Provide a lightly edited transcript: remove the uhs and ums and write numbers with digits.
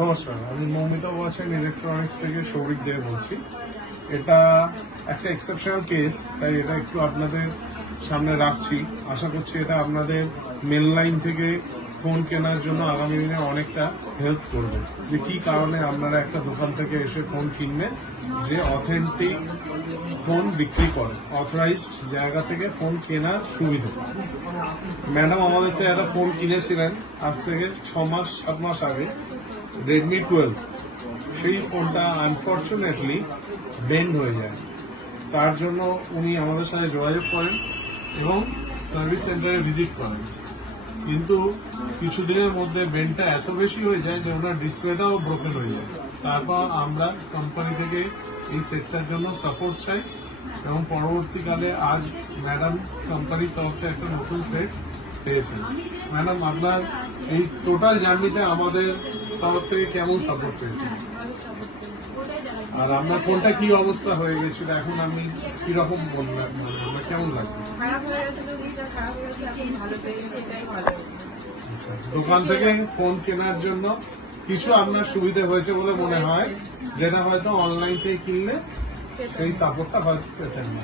নমস্কার, আমি মৌমিতা ওয়াচেন ইলেকট্রনিক্স থেকে সৌভিক দে বলছি। এটা একটা এক্সেপশনাল কেস, তাই এটা একটু আপনাদের সামনে রাখছি। আশা করছি এটা আপনাদের মেল লাইন থেকে ফোন কেনার জন্য আগামী দিনে অনেকটা হেল্প করবে। যে কি কারণে আপনারা একটা দোকান থেকে এসে ফোন কিনবেন যে অথেন্টিক ফোন বিক্রি করে, অথরাইজড জায়গা থেকে ফোন কেনার সুবিধা। ম্যাডাম আমাদের তো একটা ফোন কিনেছিলেন আজ থেকে 6-7 মাস আগে, রেডমি 12। সেই ফোনটা আনফর্চুনেটলি বেন্ড হয়ে যায়। তার জন্য উনি আমাদের সাথে যোগাযোগ করেন এবং সার্ভিস সেন্টারে ভিজিট করেন, কিন্তু কিছুদিনের মধ্যে বেন্ডটা এত বেশি হয়ে যায় যে ওনার ডিসপ্লেটাও ব্রোকেন হয়ে যায়। তারপর আমরা কোম্পানি থেকে এই সেটটার জন্য সাপোর্ট চাই এবং পরবর্তীকালে আজ ম্যাডাম কোম্পানির তরফে একটা নতুন সেট পেয়েছেন। ম্যাডাম, আপনার এই টোটাল জার্নিতে আমাদের তরফ থেকে কেমন সাপোর্ট পেয়েছেন? আর আপনার ফোনটা কি অবস্থা হয়ে গেছিল, এখন আপনি কিরকম বললেন, আপনার কেমন লাগবে? আচ্ছা, দোকান থেকে ফোন কেনার জন্য কিছু আপনার সুবিধা হয়েছে বলে মনে হয়, যেটা হয়তো অনলাইন থেকে কিনলে সেই সাপোর্টটা হয়তো পেতেন না।